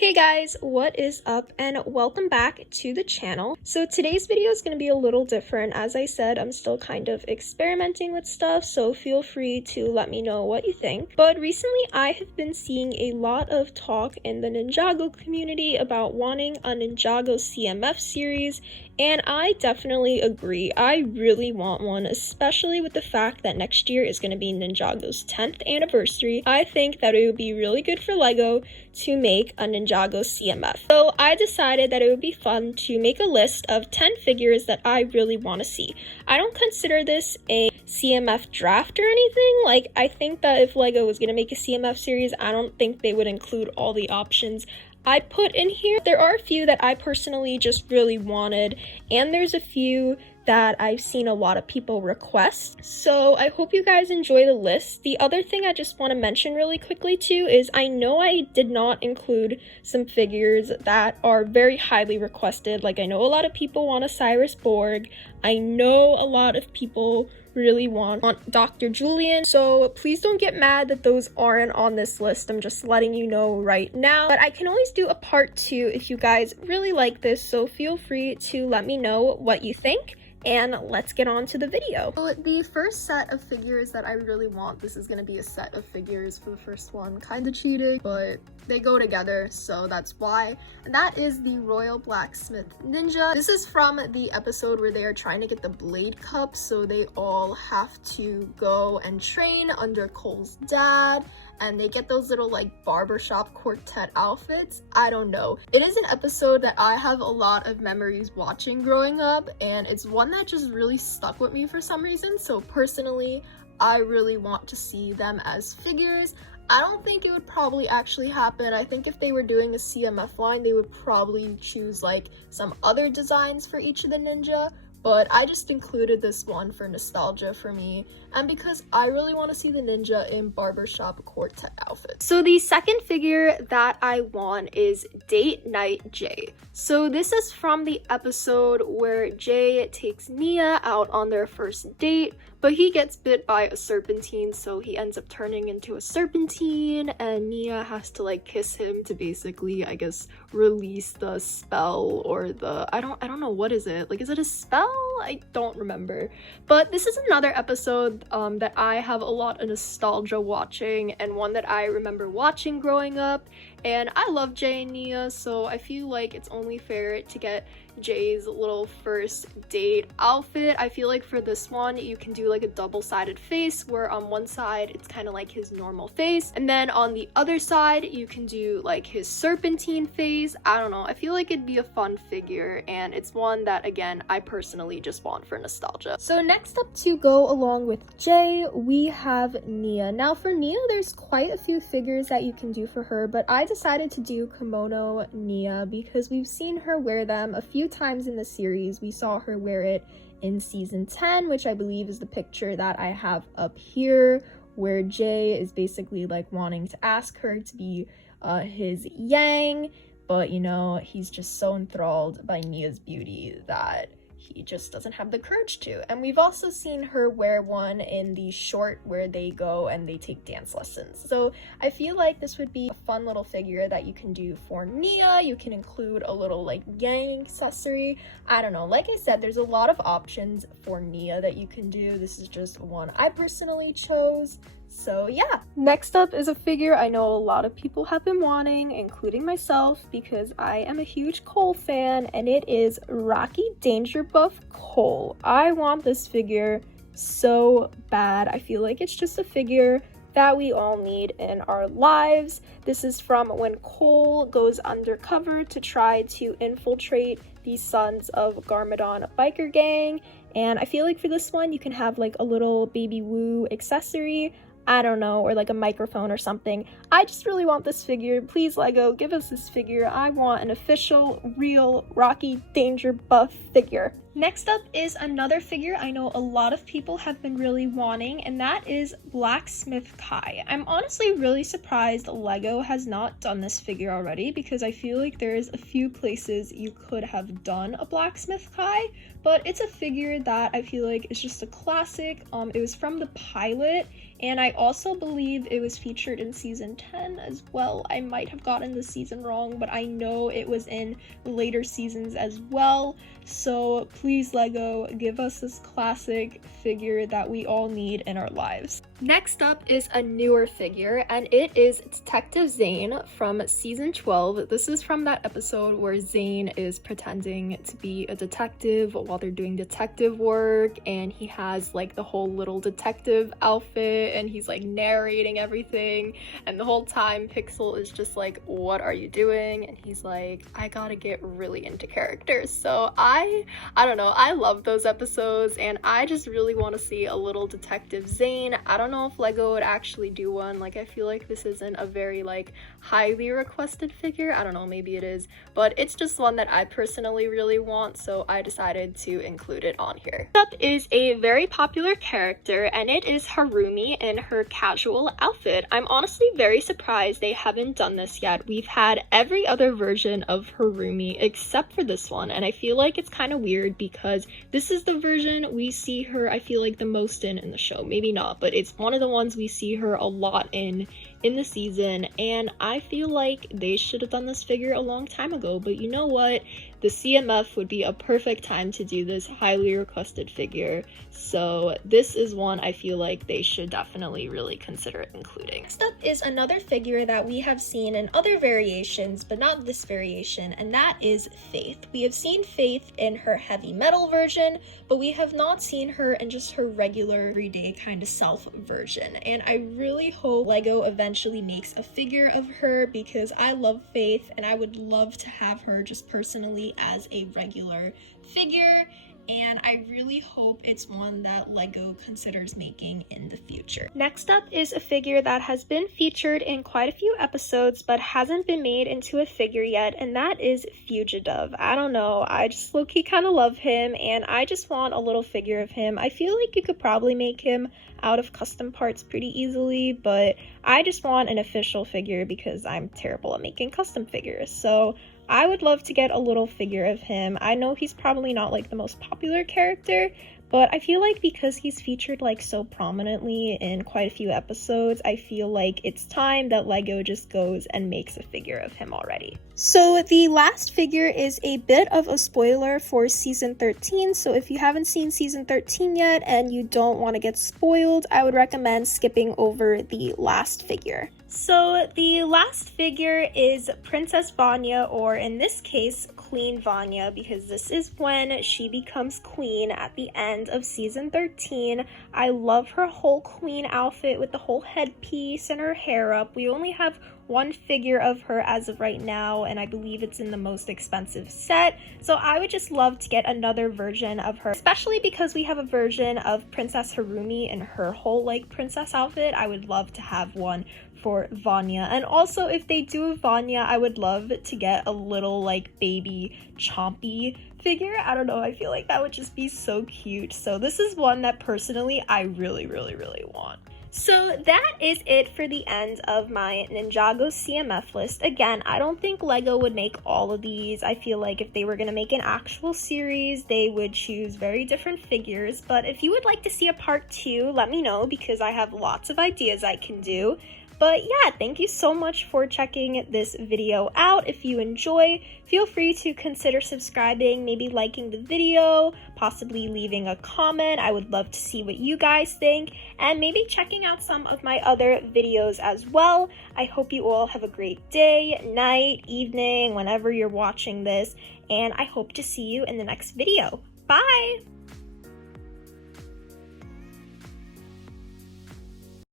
Hey guys, what is up and welcome back to the channel. So today's video is going to be a little different. As I said, I'm still kind of experimenting with stuff, so feel free to let me know what you think. But recently I have been seeing a lot of talk in the Ninjago community about wanting a Ninjago CMF series, and I definitely agree. I really want one, especially with the fact that next year is going to be Ninjago's 10th anniversary. I think that it would be really good for LEGO to make a Ninjago CMF. So I decided that it would be fun to make a list of 10 figures that I really want to see. I don't consider this a CMF draft or anything. Like, I think that if LEGO was going to make a CMF series, I don't think they would include all the options I put in here. There are a few that I personally just really wanted, and there's a few that I've seen a lot of people request. So I hope you guys enjoy the list. The other thing I just want to mention really quickly too is I know I did not include some figures that are very highly requested. Like, I know a lot of people want a Cyrus Borg. I know a lot of people really want Dr. Julian, so please don't get mad that those aren't on this list. I'm just letting you know right now. But I can always do a part 2 if you guys really like this, so feel free to let me know what you think. And let's get on to the video. So the first set of figures that I really want, this is going to be a set of figures for the first one. Kind of cheating, but they go together, so that's why. And that is the Royal Blacksmith Ninja. This is from the episode where they are trying to get the Blade Cup, so they all have to go and train under Cole's dad. And they get those little like barbershop quartet outfits. I don't know. It is an episode that I have a lot of memories watching growing up, and it's one that just really stuck with me for some reason. So personally, I really want to see them as figures. I don't think it would probably actually happen. I think if they were doing a CMF line, they would probably choose like some other designs for each of the ninja. But I just included this one for nostalgia for me, and because I really want to see the ninja in barbershop quartet outfits. So the second figure that I want is Date Night Jay. So this is from the episode where Jay takes Nia out on their first date, but he gets bit by a serpentine, so he ends up turning into a serpentine, and Nia has to like kiss him to basically, I guess, release the spell or the, I don't know, what is it? Like, is it a spell? I don't remember. But this is another episode that I have a lot of nostalgia watching, and one that I remember watching growing up. And I love Jay and Nia, so I feel like it's only fair to get Jay's little first date outfit. I feel like for this one, you can do like a double-sided face, where on one side, it's kind of like his normal face, and then on the other side, you can do like his serpentine face. I don't know, I feel like it'd be a fun figure, and it's one that, again, I personally just want for nostalgia. So next up to go along with Jay, we have Nia. Now for Nia, there's quite a few figures that you can do for her, but I decided to do Kimono Ni because we've seen her wear them a few times in the series. We saw her wear it in season 10, which I believe is the picture that I have up here, where Jay is basically like wanting to ask her to be his yang, but you know, he's just so enthralled by Nia's beauty that he just doesn't have the courage to. And we've also seen her wear one in the short where they go and they take dance lessons. So I feel like this would be a fun little figure that you can do for Nia. You can include a little like yang accessory. I don't know, like I said, there's a lot of options for Nia that you can do. This is just one I personally chose. So yeah. Next up is a figure I know a lot of people have been wanting, including myself, because I am a huge Cole fan, and it is Rocky Danger Buff Cole. I want this figure so bad. I feel like it's just a figure that we all need in our lives. This is from when Cole goes undercover to try to infiltrate the Sons of Garmadon biker gang, and I feel like for this one you can have like a little baby woo accessory, I don't know, or like a microphone or something. I just really want this figure. Please, LEGO, give us this figure. I want an official, real Rocky Danger Buff figure. Next up is another figure I know a lot of people have been really wanting, and that is Blacksmith Kai. I'm honestly really surprised LEGO has not done this figure already, because I feel like there's a few places you could have done a Blacksmith Kai, but it's a figure that I feel like is just a classic. It was from the pilot, and I also believe it was featured in season 10 as well. I might have gotten the season wrong, but I know it was in later seasons as well. So please, LEGO, give us this classic figure that we all need in our lives. Next up is a newer figure, and it is Detective Zane from season 12. This is from that episode where Zane is pretending to be a detective while they're doing detective work, and he has like the whole little detective outfit, and he's like narrating everything, and the whole time Pixel is just like, what are you doing? And he's like, I gotta get really into characters. So I don't know, I love those episodes, and I just really want to see a little Detective Zane. I don't know if LEGO would actually do one. Like, I feel like this isn't a very like highly requested figure. I don't know, maybe it is, but it's just one that I personally really want, so I decided to include it on here. Next up is a very popular character, and it is Harumi in her casual outfit. I'm honestly very surprised they haven't done this yet. We've had every other version of Harumi except for this one, and I feel like it's kind of weird because this is the version we see her, I feel like, the most in the show. Maybe not, but it's one of the ones we see her a lot in the season, and I feel like they should have done this figure a long time ago. But you know what? The CMF would be a perfect time to do this highly requested figure, so this is one I feel like they should definitely really consider including. Next up is another figure that we have seen in other variations, but not this variation, and that is Faith. We have seen Faith in her heavy metal version, but we have not seen her in just her regular everyday kind of self version, and I really hope LEGO eventually makes a figure of her, because I love Faith and I would love to have her just personally as a regular figure, and I really hope it's one that LEGO considers making in the future. Next up is a figure that has been featured in quite a few episodes but hasn't been made into a figure yet, and that is Fuji Dove. I don't know, I just low-key kind of love him, and I just want a little figure of him. I feel like you could probably make him out of custom parts pretty easily, but I just want an official figure because I'm terrible at making custom figures. So I would love to get a little figure of him. I know he's probably not like the most popular character, but I feel like because he's featured like so prominently in quite a few episodes, I feel like it's time that LEGO just goes and makes a figure of him already. So the last figure is a bit of a spoiler for season 13, so if you haven't seen season 13 yet and you don't want to get spoiled, I would recommend skipping over the last figure. So the last figure is Princess Vanya, or in this case, Queen Vanya, because this is when she becomes queen at the end of season 13. I love her whole queen outfit with the whole headpiece and her hair up. We only have one figure of her as of right now, and I believe it's in the most expensive set, so I would just love to get another version of her, especially because we have a version of Princess Harumi in her whole like princess outfit. I would love to have one for Vanya, and also if they do a Vanya, I would love to get a little like baby chompy figure. I don't know, I feel like that would just be so cute. So this is one that personally I really want. So that is it for the end of my Ninjago CMF list. Again, I don't think LEGO would make all of these. I feel like if they were going to make an actual series, they would choose very different figures. But if you would like to see a part 2, let me know, because I have lots of ideas I can do. But yeah, thank you so much for checking this video out. If you enjoy, feel free to consider subscribing, maybe liking the video, possibly leaving a comment. I would love to see what you guys think, and maybe checking out some of my other videos as well. I hope you all have a great day, night, evening, whenever you're watching this, and I hope to see you in the next video. Bye!